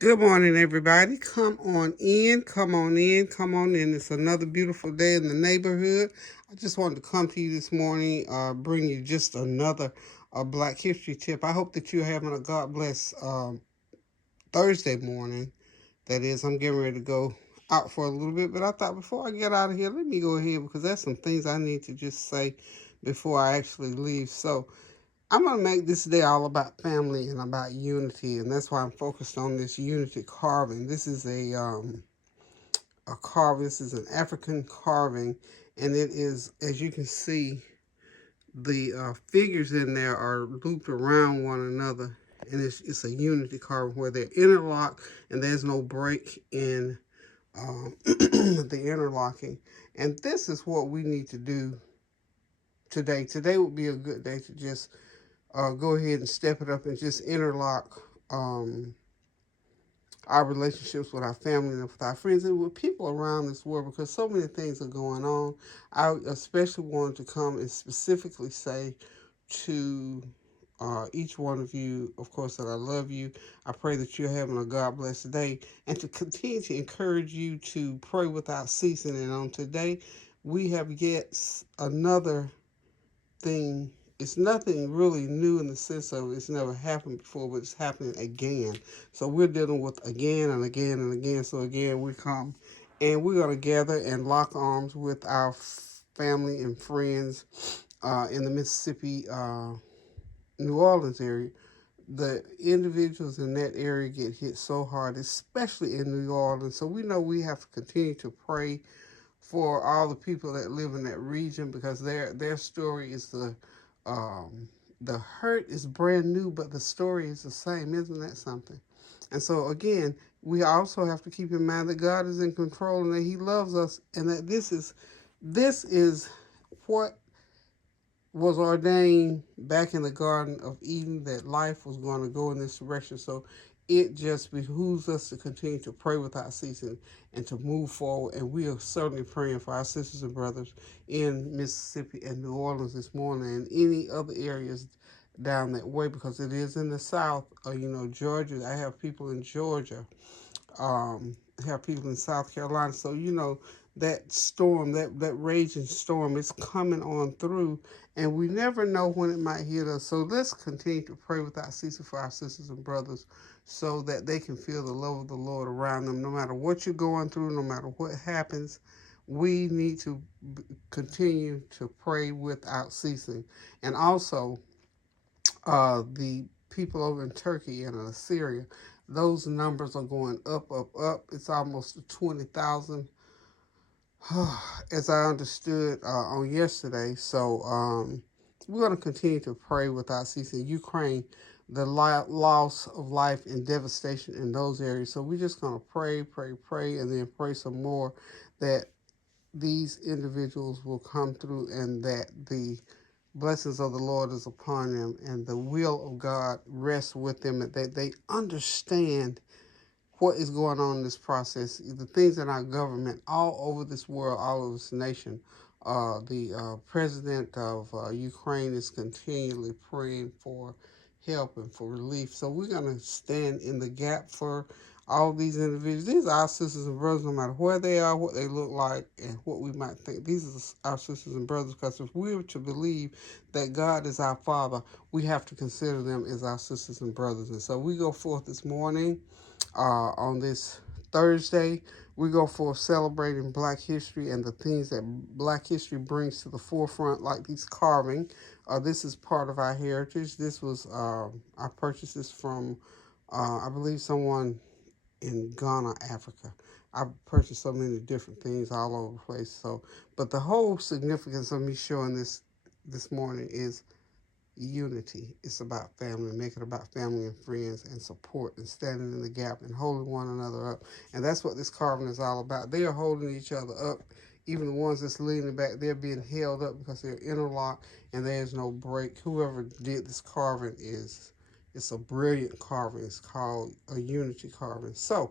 Good morning, everybody. Come on in, come on in, come on in. It's another beautiful day in the neighborhood. I just wanted to come to you this morning, bring you just another Black History tip. I hope that you're having a God bless Thursday morning. That is, I'm getting ready to go out for a little bit, but I thought before I get out of here, let me go ahead because there's some things I need to just say before I actually leave. So, I'm going to make this day all about family and about unity, and that's why I'm focused on this unity carving. This is a carving. This is an African carving, and it is, as you can see, the figures in there are looped around one another, and it's a unity carving where they're interlocked, and there's no break in the interlocking. And this is what we need to do today. Today would be a good day to just go ahead and step it up and just interlock our relationships with our family and with our friends and with people around this world because so many things are going on. I especially wanted to come and specifically say to each one of you, of course, that I love you. I pray that you're having a God blessed day and to continue to encourage you to pray without ceasing. And on today, we have yet another thing. It's nothing really new in the sense of it's never happened before, but it's happening again. So we're dealing with again and again and again. So again, we come and we're going to gather and lock arms with our family and friends in the Mississippi, New Orleans area. The individuals in that area get hit so hard, especially in New Orleans. So we know we have to continue to pray for all the people that live in that region because their story is the hurt is brand new, but the story is the same. Isn't that something? And so again, we also have to keep in mind that God is in control and that He loves us, and that this is what was ordained back in the Garden of Eden, that life was going to go in this direction. So it just behooves us to continue to pray without ceasing and to move forward. And we are certainly praying for our sisters and brothers in Mississippi and New Orleans this morning and any other areas down that way because it is in the South. Georgia. I have people in Georgia, have people in South Carolina. So that storm, that raging storm, is coming on through, and we never know when it might hit us. So let's continue to pray without ceasing for our sisters and brothers, so that they can feel the love of the Lord around them. No matter what you're going through, no matter what happens, we need to continue to pray without ceasing. And also, the people over in Turkey and Syria, those numbers are going up, up, up. It's almost 20,000, as I understood on yesterday. So we're going to continue to pray without ceasing. Ukraine, the loss of life and devastation in those areas. So we're just going to pray, pray, pray, and then pray some more that these individuals will come through and that the blessings of the Lord is upon them and the will of God rests with them and that they understand what is going on in this process, the things in our government all over this world, all over this nation. The president of Ukraine is continually praying for help and for relief. So we're going to stand in the gap for all these individuals. These are our sisters and brothers, no matter where they are, what they look like, and what we might think. These are our sisters and brothers because if we were to believe that God is our Father, we have to consider them as our sisters and brothers. And so we go forth this morning on this Thursday. We go for celebrating Black history and the things that Black history brings to the forefront, like these carving. This is part of our heritage. This was I purchased this from I believe someone in Ghana, Africa. I've purchased so many different things all over the place. So, but the whole significance of me showing this morning is unity. It's about family, make it about family and friends and support and standing in the gap and holding one another up. And that's what this carving is all about. They are holding each other up. Even the ones that's leaning back, they're being held up because they're interlocked and there's no break. Whoever did this carving it's a brilliant carving. It's called a unity carving. So,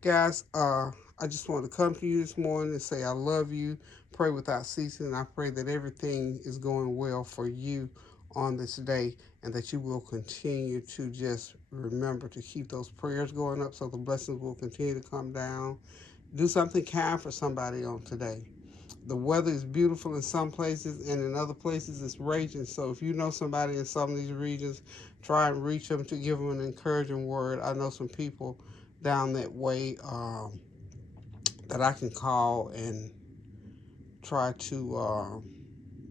guys, I just want to come to you this morning and say I love you. Pray without ceasing. And I pray that everything is going well for you on this day, and that you will continue to just remember to keep those prayers going up so the blessings will continue to come down. Do something kind for somebody on today. The weather is beautiful in some places, and in other places it's raging. So if you know somebody in some of these regions, try and reach them to give them an encouraging word. I know some people down that way that I can call and try to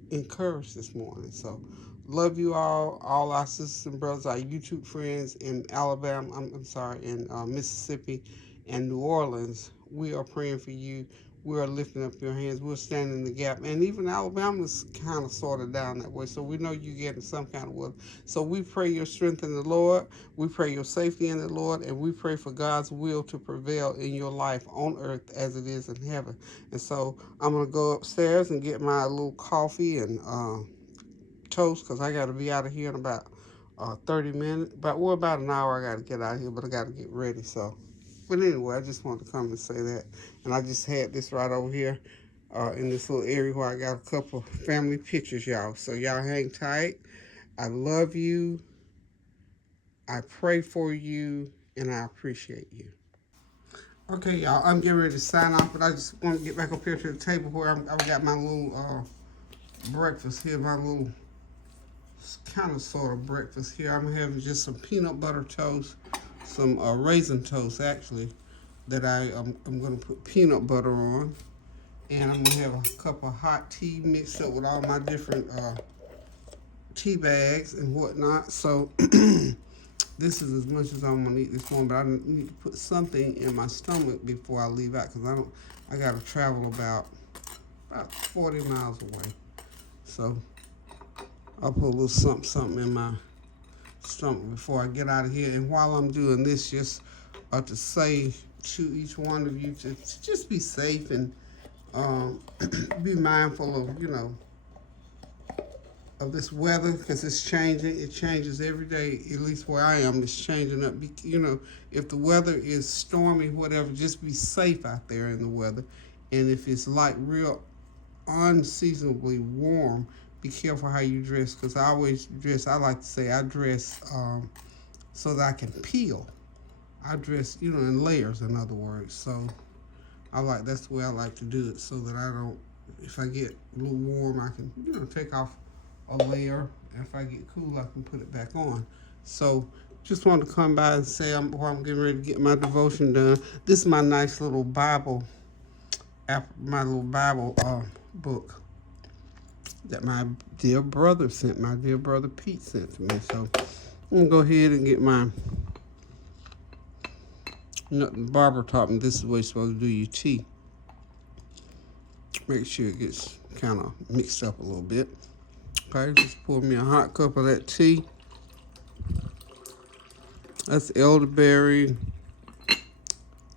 encouraged this morning. So, love you all our sisters and brothers, our YouTube friends in Alabama, I'm sorry, in Mississippi and New Orleans. We are praying for you. We are lifting up your hands. We're standing in the gap. And even Alabama's kind of sort of down that way. So we know you're getting some kind of weather. So we pray your strength in the Lord. We pray your safety in the Lord. And we pray for God's will to prevail in your life on earth as it is in heaven. And so I'm going to go upstairs and get my little coffee and toast because I got to be out of here in about 30 minutes. About an hour I got to get out of here, but I got to get ready. So, but anyway, I just wanted to come and say that. And I just had this right over here in this little area where I got a couple family pictures, y'all. So y'all hang tight. I love you. I pray for you, and I appreciate you. Okay, y'all, I'm getting ready to sign off, but I just want to get back up here to the table where I've got my little breakfast here, my little kind of sort of breakfast here. I'm having just some peanut butter toast, some raisin toast actually, that I'm going to put peanut butter on. And I'm going to have a cup of hot tea mixed up with all my different tea bags and whatnot. So this is as much as I'm going to eat this morning, but I need to put something in my stomach before I leave out because I got to travel about 40 miles away. So I'll put a little something in my stomach before I get out of here. And while I'm doing this, just to say to each one of you to just be safe and be mindful of, of this weather because it's changing. It changes every day, at least where I am. It's changing up. If the weather is stormy, whatever, just be safe out there in the weather. And if it's like real unseasonably warm, be careful how you dress because I like to say I dress so that I can peel. I dress, in layers, in other words. So that's the way I like to do it so that I don't, if I get a little warm, I can, take off a layer. And if I get cool, I can put it back on. So just wanted to come by and say while I'm getting ready to get my devotion done. This is my nice little Bible, book that my dear brother Pete sent to me. So I'm going to go ahead and get my, Barbara taught me this is the way you're supposed to do your tea. Make sure it gets kind of mixed up a little bit. Okay, just pour me a hot cup of that tea. That's elderberry.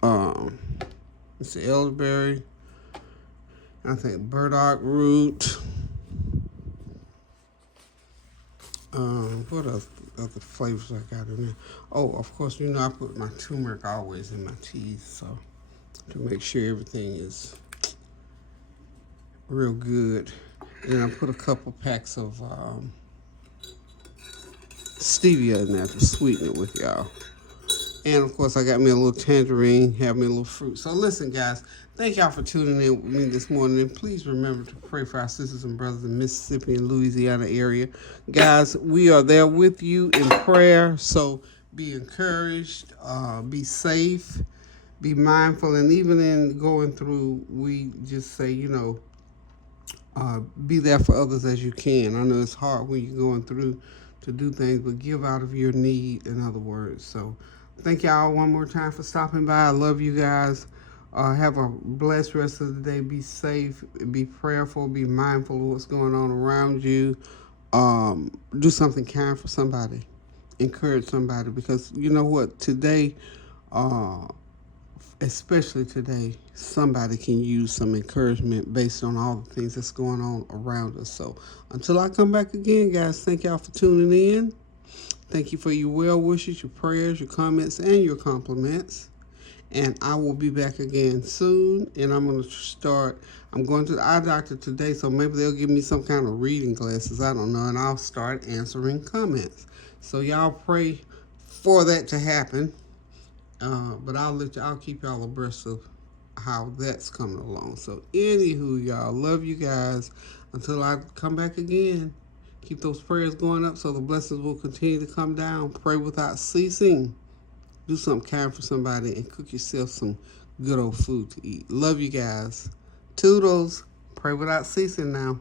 It's the elderberry. I think burdock root. What else? Other flavors I got in there? Oh, of course, I put my turmeric always in my teas, so to make sure everything is real good. And I put a couple packs of stevia in there to sweeten it with y'all. And of course, I got me a little tangerine, have me a little fruit. So listen, guys, thank y'all for tuning in with me this morning. And please remember to pray for our sisters and brothers in Mississippi and Louisiana area. Guys, we are there with you in prayer. So be encouraged, be safe, be mindful. And even in going through, we just say, be there for others as you can. I know it's hard when you're going through to do things, but give out of your need, in other words. So thank y'all one more time for stopping by. I love you guys. Have a blessed rest of the day. Be safe, be prayerful, be mindful of what's going on around you. Do something kind for somebody. Encourage somebody because you know what? Today, especially today, somebody can use some encouragement based on all the things that's going on around us. So until I come back again, guys, thank y'all for tuning in. Thank you for your well wishes, your prayers, your comments, and your compliments. And I will be back again soon. And I'm going to I'm going to the eye doctor today, so maybe they'll give me some kind of reading glasses. I don't know. And I'll start answering comments. So y'all pray for that to happen. But I'll keep y'all abreast of how that's coming along. So anywho, y'all, love you guys. Until I come back again, keep those prayers going up so the blessings will continue to come down. Pray without ceasing. Do something kind for somebody and cook yourself some good old food to eat. Love you guys. Toodles. Pray without ceasing now.